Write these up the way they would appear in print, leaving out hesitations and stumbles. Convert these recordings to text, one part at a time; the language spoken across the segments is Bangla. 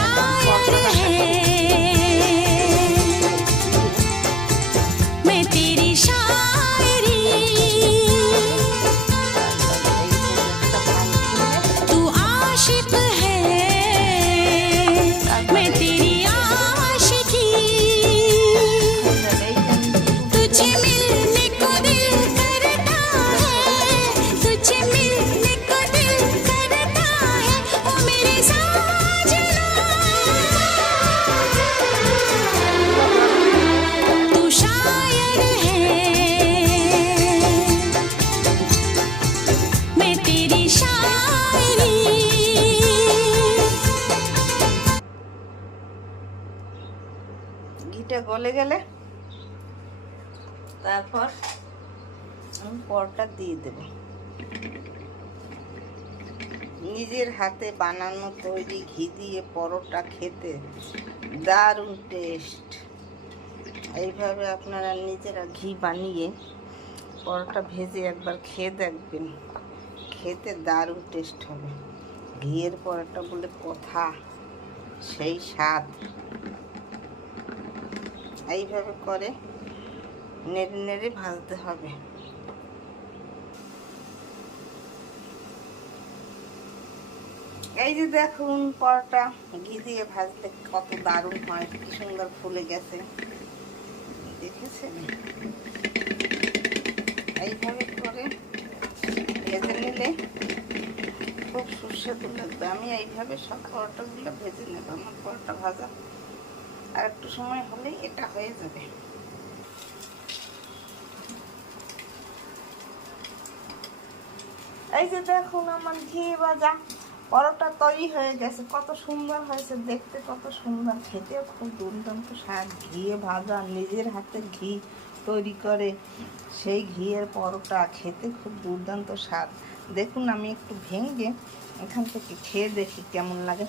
शायर है, मैं तेरी शायरी, तू आशिक है, मैं तेरी आशिकी, तुझे मिलने को दिल करता है, तुझे मिलने को दिल करता है, ओ मेरे साजना, तू शायर है, मैं तेरी शायरी। ঘিটা গলে গেলে তারপর আমি পরোটা দিয়ে দেব। নিজের হাতে বানানো তৈরি ঘি দিয়ে পরোটা খেতে দারুণ টেস্ট। এইভাবে আপনারা নিজেরা ঘি বানিয়ে পরোটা ভেজে একবার খেয়ে দেখবেন, খেতে দারুণ টেস্ট হবে। ঘিয়ের পরোটা বলে কথা, সেই স্বাদ। এইভাবে করে নেড়ে নেড়ে ভাজতে হবে। এই যে দেখুন পরোটা ঘি দিয়ে ভাজলে কত দারুণ হয়, কি সুন্দর ফুলে গেছে, দেখেছেন? এইভাবে করে ভেজে নিলে খুব সুস্বাদু লাগবে। আমি এইভাবে সব পরোটাগুলো ভেজে নেব। আমার পরোটা ভাজা আর একটু সময় হলেই এটা হয়ে যাবে। এই যে দেখুন আমার ঘি ভাজা পরোটা তৈরি হয়ে গেছে। কত সুন্দর হয়েছে দেখতে, কত সুন্দর, খেতেও খুব দুর্দান্ত স্বাদ। ঘিয়ে ভাজা, নিজের হাতে ঘি তৈরি করে সেই ঘিয়ের পরোটা খেতে খুব দুর্দান্ত স্বাদ। দেখুন আমি একটু ভেঙে এখান থেকে খেয়ে দেখি কেমন লাগে।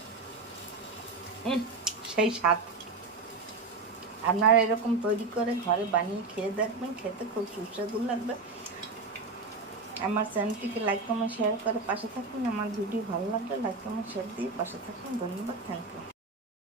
সেই স্বাদ। আপনারা এরকম তৈরি করে ঘরে বানিয়ে খেয়ে দেখবেন, খেতে খুব সুস্বাদু লাগবে। আমার চ্যানেলটিকে লাইক কমেন্ট শেয়ার করে পাশে থাকুন। আমার ভিডিও ভালো লাগলে লাইক কমেন্ট শেয়ার দিয়ে পাশে থাকুন। ধন্যবাদ, থ্যাংক ইউ।